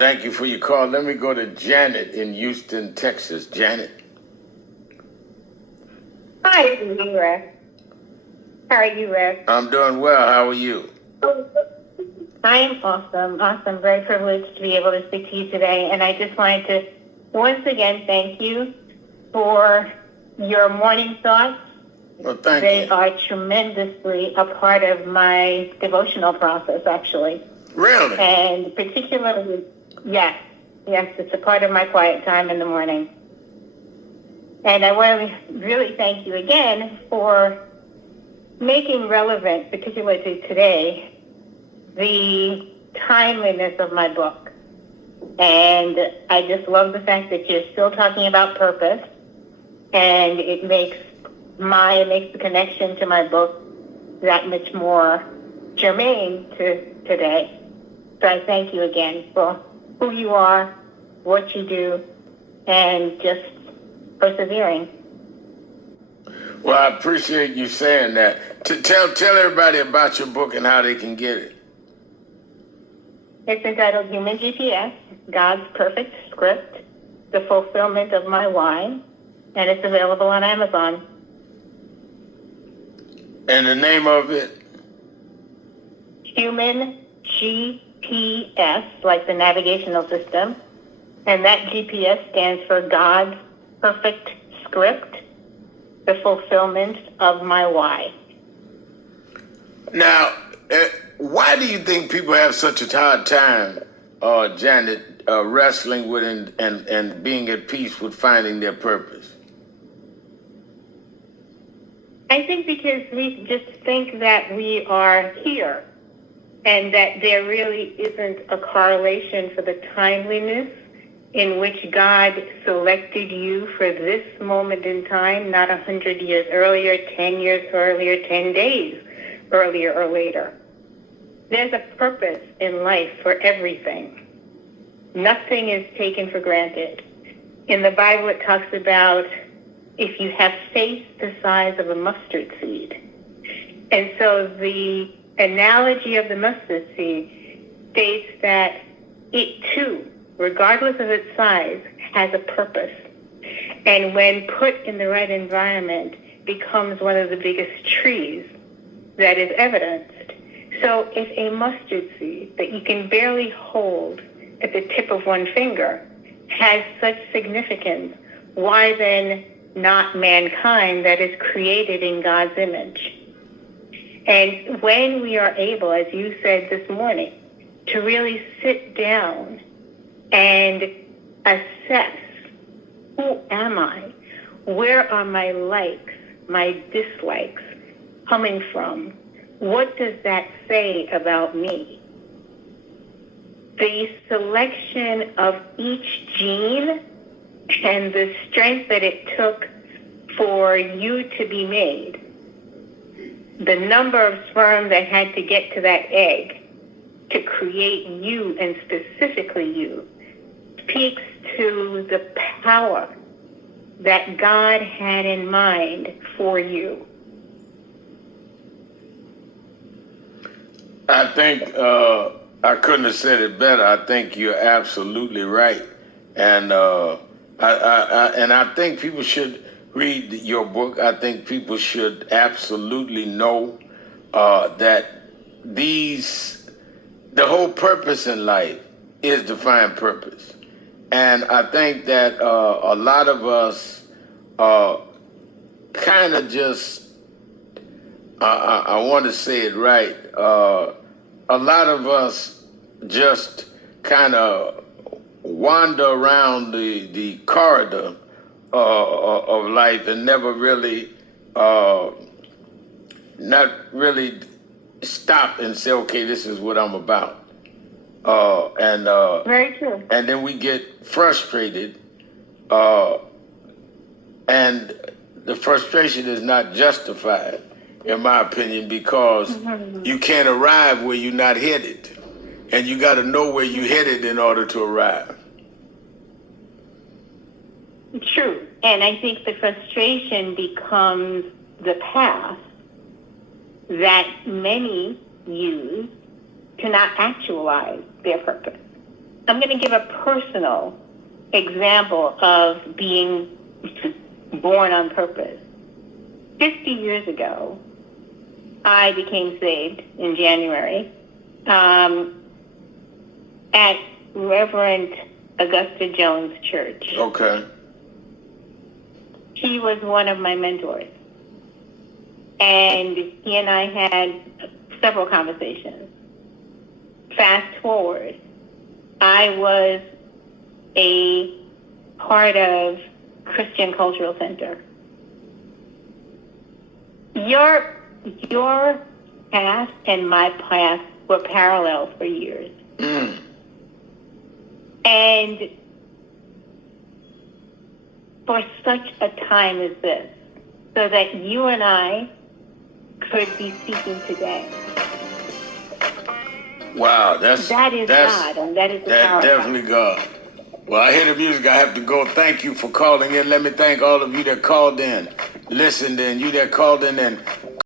Thank you for your call. Let me go to Janet in Houston, Texas. Janet. Hi, Rev. How are you, Rev? I'm doing well. How are you? I am awesome. Very privileged to be able to speak to you today. And I just wanted to once again thank you for your morning thoughts. Well, thank They you. are tremendously a part of my devotional process, actually. Really? And particularly, yes, it's a part of my quiet time in the morning. And I want to really thank you again for making relevant, particularly to today, the timeliness of my book. And I just love the fact that you're still talking about purpose, and it makes the connection to my book that much more germane to today. So I thank you again for who you are, what you do, and just persevering. Well, I appreciate you saying that. Tell everybody about your book and how they can get it. It's entitled Human GPS, God's Perfect Script, The Fulfillment of My Why, and it's available on Amazon. And the name of it? Human GPS, like the navigational system, and that GPS stands for God's Perfect Script, The Fulfillment of My Why. Now, why do you think people have such a hard time, Janet, wrestling with and being at peace with finding their purpose? I think because we just think that we are here and that there really isn't a correlation for the timeliness in which God selected you for this moment in time, not 100 years earlier, 10 years earlier, 10 days earlier or later. There's a purpose in life for everything. Nothing is taken for granted. In the Bible, it talks about if you have faith the size of a mustard seed. And so the analogy of the mustard seed states that it too, regardless of its size, has a purpose. And when put in the right environment, becomes one of the biggest trees that is evidenced. So if a mustard seed that you can barely hold at the tip of one finger has such significance, why then not mankind that is created in God's image? And when we are able, as you said this morning, to really sit down and assess, who am I? Where are my likes, my dislikes coming from? What does that say about me? The selection of each gene and the strength that it took for you to be made, the number of sperm that had to get to that egg to create you and specifically you, speaks to the power that God had in mind for you. I think I couldn't have said it better. I think you're absolutely right, and I think people should read your book. I think people should absolutely know that the whole purpose in life is to find purpose, and I think that a lot of us kind of just I want to say it right. A lot of us just kind of wander around the corridor of life and never really, not really stop and say, okay, this is what I'm about. Very true. And then we get frustrated, and the frustration is not justified, in my opinion, because you can't arrive where you're not headed. And you got to know where you're headed in order to arrive. True. And I think the frustration becomes the path that many use to not actualize their purpose. I'm going to give a personal example of being born on purpose. 50 years ago, I became saved in January at Reverend Augusta Jones Church. Okay. He was one of my mentors. And he and I had several conversations. Fast forward, I was a part of Christian Cultural Center. Your path and my path were parallel for years. Mm. And for such a time as this, so that you and I could be speaking today. Wow, that is God, and that is the power of definitely God. Well, I hear the music. I have to go. Thank you for calling in. Let me thank all of you that called in, listened in, you that called in and